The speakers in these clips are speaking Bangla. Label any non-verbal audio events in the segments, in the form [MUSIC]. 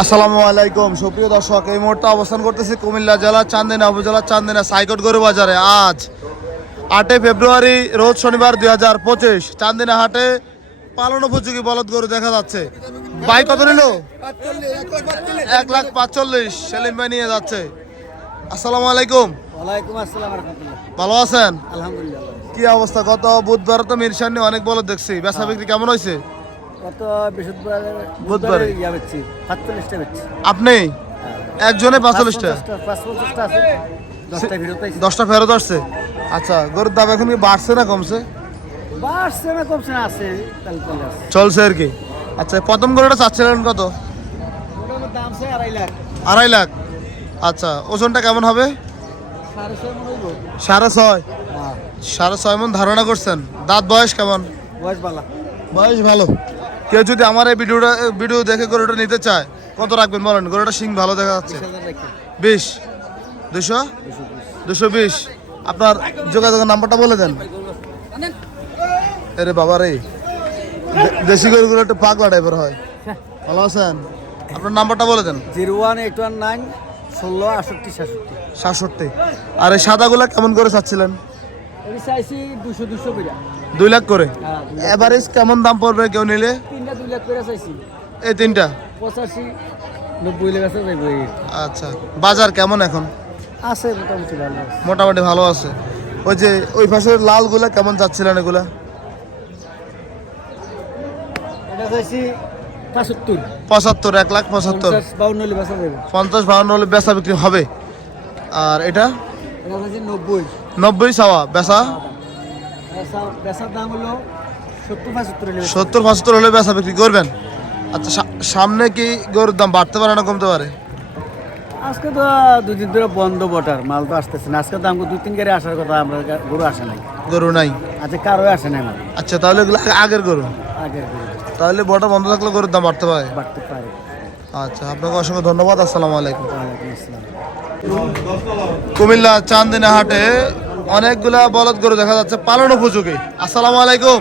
আসসালামু আলাইকুম। সুপ্রিয় দর্শক এই মুহূর্তে অবস্থান করতেছি কুমিল্লা জেলা চান্দিনা উপজেলা চান্দিনা সাইকট গরু বাজারে। আজ আটই ফেব্রুয়ারি রোজ শনিবার দুই হাজার পঁচিশ চান্দিনা হাটে পালন উপযোগী বলদ গরু দেখা যাচ্ছে। ভাই কত নিল? এক লাখ পাঁচচল্লিশ সেলিম ভাই নিয়ে যাচ্ছে। আসসালামু আলাইকুম। আসসালাম ভালো আছেন? আলহামদুলিল্লাহ। কি অবস্থা? গত বুধবার তো মিরসানি অনেক বলদ দেখছি। বেচা বিক্রি কেমন হয়েছে? বৃহস্পতিবারে বুধবারে? বুধবারে ইয়া বেচছি সাতচল্লিশটা বেচছি। আপনি? একজনে পাঁচচল্লিশটা? পাঁচ পঞ্চাশটা আছে। দশটা ফেরত দশটা ফেরত আসছে? আচ্ছা গরুর দাম এখন কি বাড়ছে না কমছে? বাড়ছে না কমছে না আছে চলছে আর কি। আচ্ছা প্রথম গরুটা চাচ্ছিলেন কত? আড়াই লাখ। আড়াই লাখ। আচ্ছা ওজনটা কেমন হবে? সাড়ে ছয় সাড়ে ছয়? হ্যাঁ। সাড়ে ছয় মন ধারণা করছেন। দাঁত বয়স কেমন? বয়স বালা বয়স ভালো। কেউ যদি আমার এই ভিডিওটা ভিডিও দেখে গরুটা নিতে চায় কত রাখবেন বলেন? গরুটা সিং ভালো দেখা যাচ্ছে। বিশ। দুশো দুশো বিশ। আপনার যোগাযোগের নাম্বারটা বলে দেন। আরে বাবা রে। দেশি গরুগুলো একটু পাগলা টাইপের হয়। ভালো আছেন? আপনার নাম্বারটা বলে দেন। Zero one eight one nine ষোলো আটষট্টি সাতষট্টি সাতষট্টি আর এই সাদাগুলা কেমন করে চাচ্ছিলেন? চাইছি দুশো দুশো দুই লাখ করে? হ্যাঁ। এভারেজ কেমন দাম পড়বে কেউ নিলে? দুই লাখ করে চাইছি। এই তিনটা? পঁচাশি নব্বই। আচ্ছা বাজার কেমন এখন? আছে মোটামুটি ভালো আছে। মোটামুটি ভালো আছে। ওই যে ওই পাশের লালগুলা কেমন যাচ্ছিলেন এগুলা? পঁচাত্তর। এক লাখ পঁচাত্তর। পঞ্চাশ বাউন্ন হলে বেচা বিক্রি হবে। আর এটা? নব্বই। নব্বই সাওয়া বেচা? বেচা- বেচার দাম হলো সত্তর পঁচাত্তর হলে বেচা। বিক্রি করবেন? আচ্ছা সামনে কি গরুর দাম বাড়তে পারে না কমতে পারে? আজকে তো দুদিন ধরে বন্ধ বটার মাল তো আসতেছে না। আজকে দাম দুই তিন গাড়ি আসার কথা আমরা গরু আসে নাই। গরু নাই? আচ্ছা কারও আসে নাই আচ্ছা তাহলে এগুলো আগের গরু? আগের গরু। তাহলে বটা বন্ধ থাকলে গরুর দাম বাড়তে পারে? বাড়তে পারে। আচ্ছা আপনাকে অসংখ্য ধন্যবাদ। আসসালামু আলাইকুম। কুমিল্লা চান্দিনা হাটে অনেকগুলা বলদ গরু দেখা যাচ্ছে পালন উপযোগী। আসসালামু আলাইকুম।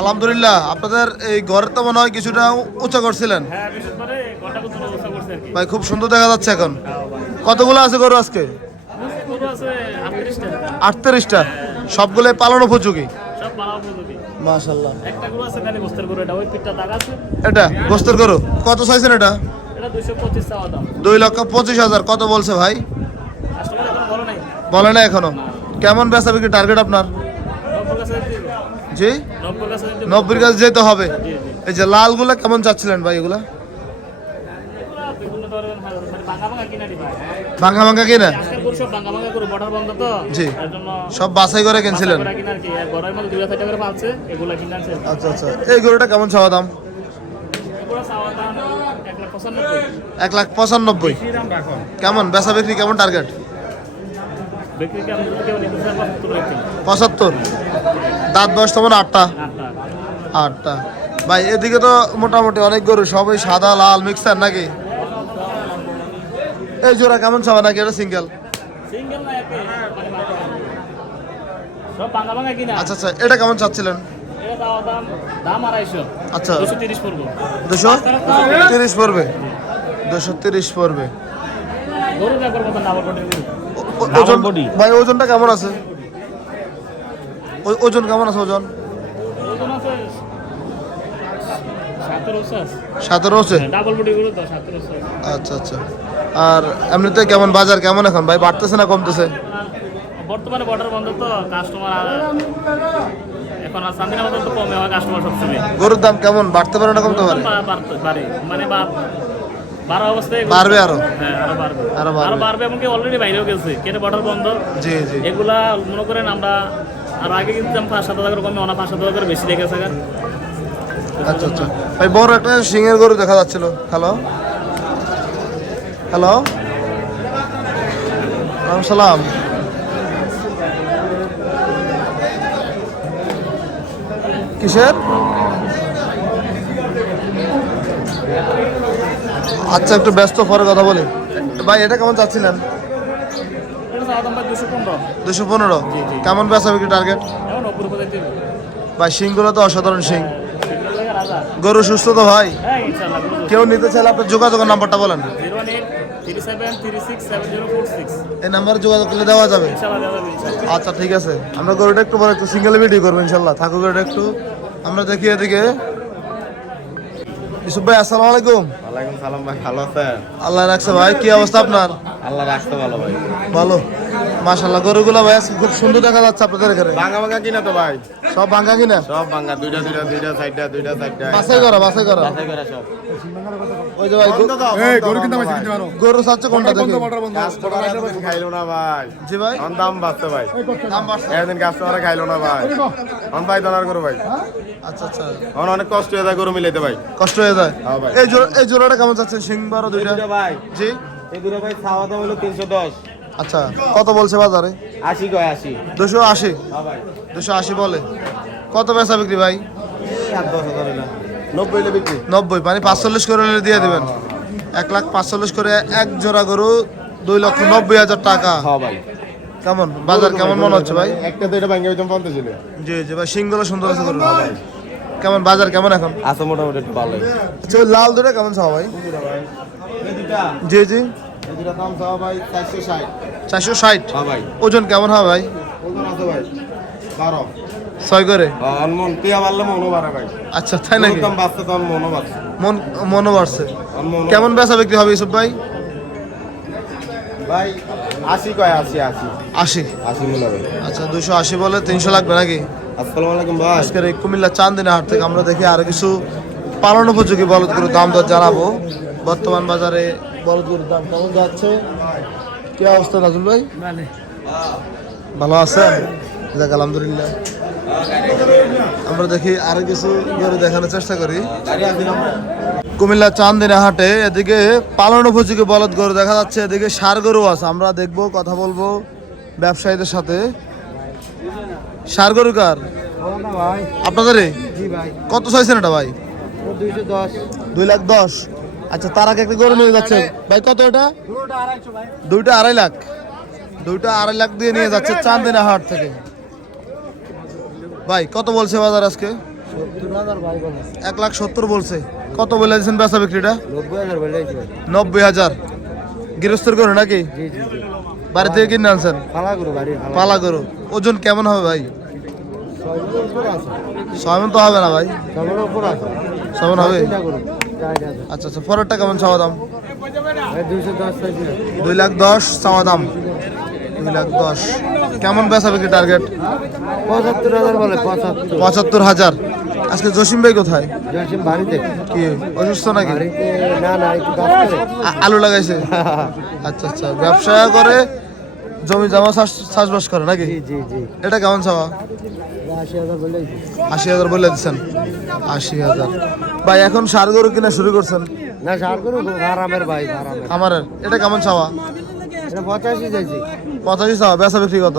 আলহামদুলিল্লাহ আপনাদের এই ঘরের তো মনে হয় কিছুটা উঁচা করছিলেন। ভাই খুব সুন্দর দেখা যাচ্ছে এখন। কতগুলো আছে গরু আজকে? আটত্রিশটা। সবগুলো পালন উপযোগী? মাশাল্লাহ এটা গোস্তের গরু? কত চাইছেন এটা? দুই লক্ষ পঁচিশ হাজার। কত বলছে ভাই? বলো না এখনও? কেমন বেচা বিক্রি টার্গেট আপনার? জি? নব্বই কাছে যেতে হবে। এই যে লালগুলা কেমন চাচ্ছিলেন ভাই এগুলা? এগুলা বিভিন্ন ধরনের ভালো, মানে ভাঙা ভাঙা কিনা? জি। সব বাছাই করে কিনছিলেন? আচ্ছা আচ্ছা। এই গরুটা কেমন চাওয়া দাম? এক লাখ পঁচানব্বই। কেমন? বেচা বিক্রি কেমন টার্গেট বিক্রি কেমন যদি কেউ নিতে চায় পঁচাত্তর দাঁত বয়স তেমন আটটা। আটটা। আটটা। ভাই এদিকে তো মোটামুটি অনেক গরু সবই সাদা লাল মিক্সার নাকি? এই জোড়া কেমন চাওয়া নাকি? এটা সিঙ্গেল? আচ্ছা আচ্ছা এটা কেমন চাচ্ছিলেন? আচ্ছা। দুশো তিরিশ পড়বে। দুশো তিরিশ পড়বে। ওজন। ভাই ওজনটা কেমন আছে? ওজন কেমন আছে ওজন? সতেরো আছে? ডাবল বডি গরু তো সতেরো আচ্ছা আচ্ছা। আর এমনিতে কেমন বাজার কেমন এখন? ভাই বাড়তেছে না কমতেছে? বর্তমানে বর্ডার বন্ধ তো কাস্টমার এখন চান্দিনা মতো তো কমে হয় কাস্টমার সবসময়। গরুর দাম কেমন? বাড়তে পারে না কমতে পারে? বা- বাড়তে পারে মানে বা- বাড়া অবস্থায় বাড়বে আরও? হ্যাঁ আরও বাড়বে আরও বাড়বে। আরও বাড়বে এমনকি অলরেডি বাইরেও গেছে। কেটে বর্ডার বন্ধ। জি জি। এগুলা মনে করেন আমরা আর আগে কিন্তু পাঁচ সাত হাজার কমে অনা পাঁচ সাত হাজার বেশি রেখেছে আচ্ছা আচ্ছা। ভাই বড় একটা সিংহের গরু দেখা যাচ্ছিল। হ্যালো হ্যালো সালাম কিসের? আচ্ছা একটু ব্যস্ত পরে কথা বলি। ভাই এটা কেমন চাচ্ছিলেন? দুশো পনেরো। কেমন বেচা বিক্রি টার্গেট ভাই সিংগুলো তো অসাধারণ সিং। গরু সুস্থ তো ভাই? হ্যাঁ কেউ নিতে চাইলে আপনার যোগাযোগের নাম্বারটা বলেন। এই নাম্বারে যোগাযোগ করলে দেওয়া যাবে? আচ্ছা ঠিক আছে। আমরা গরুটা একটু পরে একটু সিঙ্গেল ভিডিও করব ইনশাল্লাহ থাকুক গরুটা একটু। আমরা দেখি এদিকে। ইসুফ ভাই আসসালামু আলাইকুম। ওয়ালাইকুম সালাম ভাই ভালো আছেন? আল্লাহ রাখছে ভাই কি অবস্থা আপনার? আল্লাহ রাখতে ভালো ভাই। ভালো। মাশাল্লাহ গরুগুলো ভাই খুব সুন্দর দেখা যাচ্ছে আপনাদের এখানে। ভাঙা ভাঙা কিনা তো ভাই? সব ভাঙ্গা কিনা? সব ভাঙা দুইটা দুইটা দুইটা সাইডটা দুইটা সাইডটা বাসাই করা। বাছাই করা সব। ওই যে ভাই গরু কিনতে গরু চাচ্ছে কোনটা দেখি? কাস্টমার একদিন খাইলো না ভাই। জি ভাই। অন দাম বাড়ছে ভাই। দাম বাড়ছে একদিন কাস্টমারে খাইলো না ভাই। অন ভাই দলার করো ভাই। আচ্ছা আচ্ছা। অন অনেক কষ্ট হয়ে যায় গরু মিলাইতে ভাই। কষ্ট হয়ে যায়? হ্যাঁ ভাই। এই জোড়া এই জোড়াটা কেমন যাচ্ছে? সিং বারো দুইটা। ভাই। জি? এই দুটো ভাই খাওয়া দাম হলো তিনশো দশ। আচ্ছা কত বলছে বাজারে? আশি কয় আশি। দুশো আশি? হ্যাঁ দুশো আশি বলে। কত বেচা বিক্রি ভাই? নব্বই নব্বই মানে পাঁচচল্লিশ করে দিয়ে দেবেন। এক লাখ পাঁচচল্লিশ করে এক জোড়া গরু দুই লক্ষ নব্বই হাজার টাকা। হ্যাঁ ভাই। কেমন? বাজার কেমন মনে হচ্ছে ভাই? একটা তো এটা ভাঙ্গে পঞ্চাশ ছিল জি জি ভাই সিংগুলো সুন্দর আছে গরু কেমন বাজার কেমন এখন? আছে মোটামুটি একটু ভালোই। আচ্ছা ওই লাল দুটো কেমন চাও ভাই? জি জি। চারশো ষাট। হ্যাঁ ওজন কেমন হবে ভাই? ওজন আছে ভাই বারো। ছয় করে? মন মারলে মনও বাড়ে ভাই। আচ্ছা তাই নাকি? দাম বাড়ছে তখন মনও বাড়ছে। মন মনও বাড়ছে। কেমন বেচা বিক্রি হবে ইসব ভাই? ভাই আশি কয় আশি আশি। আশি? আশি মনে আচ্ছা দুশো আশি বলে তিনশো লাগবে নাকি? আসসালামু আলাইকুম ভাই। আজকের এই কুমিল্লা চান্দিনা হাট থেকে আমরা দেখি আরও কিছু পালন উপযোগী বলদ গরুর দাম দর জানাব। বর্তমান বাজারে বলদ গরুর দাম কেমন যাচ্ছে? কি অবস্থা নাজুল ভাই? ভালো আছেন? যাক আলহামদুলিল্লাহ। আমরা দেখি আরও কিছু দেখানোর চেষ্টা করি। কুমিল্লা চান্দিনা হাটে এদিকে পালন উপযোগী বলদ গরু দেখা যাচ্ছে, এদিকে সার গরু আছে। আমরা দেখব, কথা বলব ব্যবসায়ীদের সাথে। সার গরু কার? ভাই কত চাইছেন এটা ভাই? দুই লাখ দশ। আচ্ছা তার আগে একটা গরু নিয়ে যাচ্ছে। ভাই, কত এটা? দুইটা আড়াই লাখ। দুইটা আড়াই লাখ দিয়ে নিয়ে যাচ্ছে চান্দিনা হাট থেকে। ভাই, কত বলছে বাজার আজকে? এক লাখ সত্তর বলছে। কত বলে দিয়েছেন বেচা বিক্রিটা? নব্বই হাজার। গৃহস্থের গরু নাকি? বাড়ি থেকে কিনে আনছেন? করো পালা গরু ওজন কেমন হবে ভাই? ছয়জনের উপর আছে ছয় মন তো হবে না ভাই। ছয়জনের উপর আছে ছয় মন হবে? আচ্ছা আচ্ছা পরেরটা কেমন চাওয়া দাম? দুই লাখ দশ চাওয়া দাম। দুই লাখ দশ। কেমন বেচা বিক্রি টার্গেট পঁচাত্তর হাজার বলে পঁচাত্তর। পঁচাত্তর হাজার। আজকে জসিম ভাই কোথায়? জয়সিম বাড়িতে। কি অসুস্থ নাকি? না না আলু লাগাইছে? [LAUGHS] আচ্ছা আচ্ছা। ব্যবসা করে জমি জমা চাষ- চাষবাস করে নাকি? জি জি জি। এটা কেমন চাওয়া? আশি হাজার বলে দিচ্ছেন? আশি হাজার। ভাই এখন সার গরু কিনা শুরু করছেন? না সার করুন আরামের ভাই আরামের আমার। এটা কেমন চাওয়া? পঁচাশি চাইছি। পঁচাশি চাওয়া বেচা বিক্রি কত?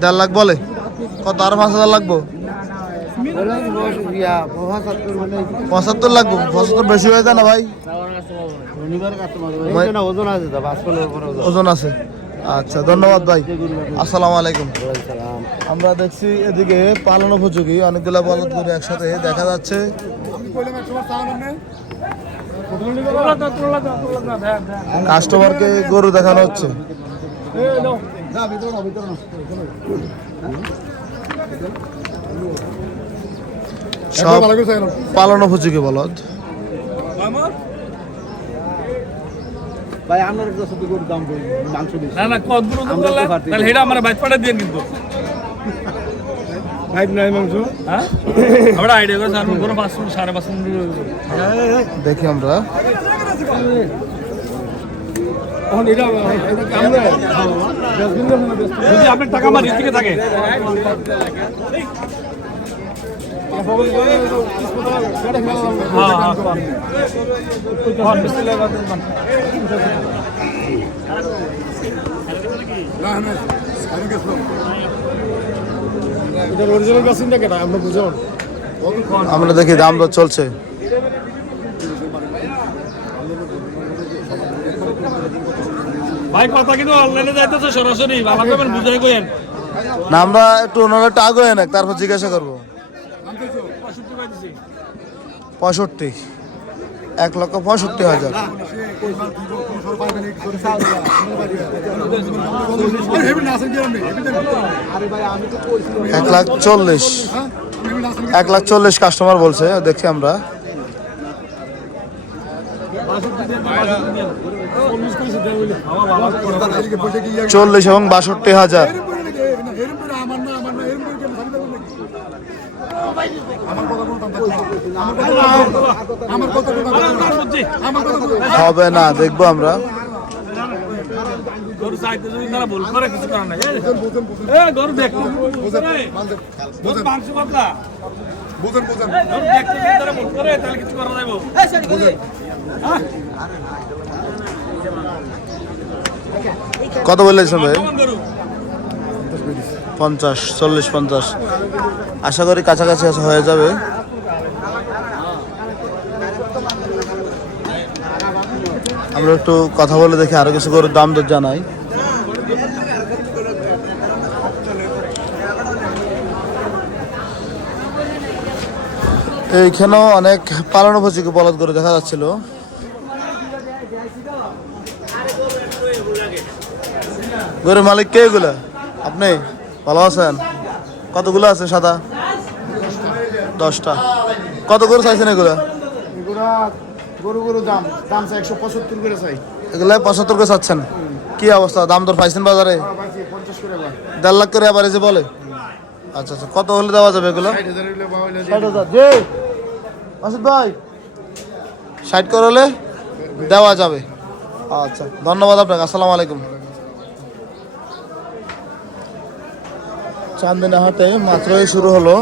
দেড় লাখ বলে। কত আর পাঁচ হাজার লাগবো? পঁচাত্তর লাগবো। পঁচাত্তর বেশি হয়ে যায় না ভাই? ওজন আছে। আচ্ছা ধন্যবাদ ভাই। আসসালামু আলাইকুম। আমরা দেখছি এদিকে পালন উপযোগী অনেকগুলো বলদ গরু একসাথে দেখা যাচ্ছে। কাস্টমারকে গরু দেখানো হচ্ছে। সব পালন উপযোগী বলদ। ভাই আপনার কাছে তো গরুর দাম মাংস বেশি। না না কতগুলো পারতেছি। তাহলে এটা আমার বাইক পাঠা দিয়ে কিন্তু হ্যাঁ? আমরা আইডিয়া করে স্যার কোনো পাঁচ মিনিট সাড়ে পাঁচ মিনিট দেখি আমরা। এখন এটা দেয় যদি আপনার টাকা আমার দিকে থাকে আমরা দেখি দাম চলছে। ভাই, কথা কিন্তু অনলাইনে যাইতেছে সরাসরি। ভালো বুঝাই কইেন। না আমরা একটু ওনারা একটু আগে না তারপর জিজ্ঞাসা করব। পঁয়ষট্টি। এক লক্ষ পঁয়ষট্টি হাজার। এক লাখ চল্লিশ। এক লাখ চল্লিশ কাস্টমার বলছে দেখি আমরা। চল্লিশ এবং বাষট্টি হাজার হবে না দেখব আমরা গরু চাইতে করে করে করা কত বলেছেন ভাই? পঞ্চাশ, চল্লিশ, পঞ্চাশ। আশা করি কাছাকাছি হয়ে যাবে। আমরা একটু কথা বলে দেখি, আরও কিছু গরুর দাম দর জানাই। এইখানেও অনেক পালন উপযোগী বলদ গরু দেখা যাচ্ছিল। গরুর মালিক কে এগুলা? আপনি? ভালো আছেন? কতগুলো আছে সাদা? দশটা। কত করে চাইছেন এগুলা? এগুলা গরু গরু দাম। দাম চাই একশো পঁচাত্তর করে চাই। এগুলা পঁচাত্তর করে চাচ্ছেন? কি অবস্থা? দাম দর পাইছেন বাজারে? বা দেড় লাখ করে আবার যে বলে? আচ্ছা আচ্ছা। কত হলে দেওয়া যাবে এগুলো? ভাই ষাট করে হলে দেওয়া যাবে। আচ্ছা ধন্যবাদ আপনাকে। আসসালামু আলাইকুম। চান্দিনা হাটে মাত্রই শুরু হলো।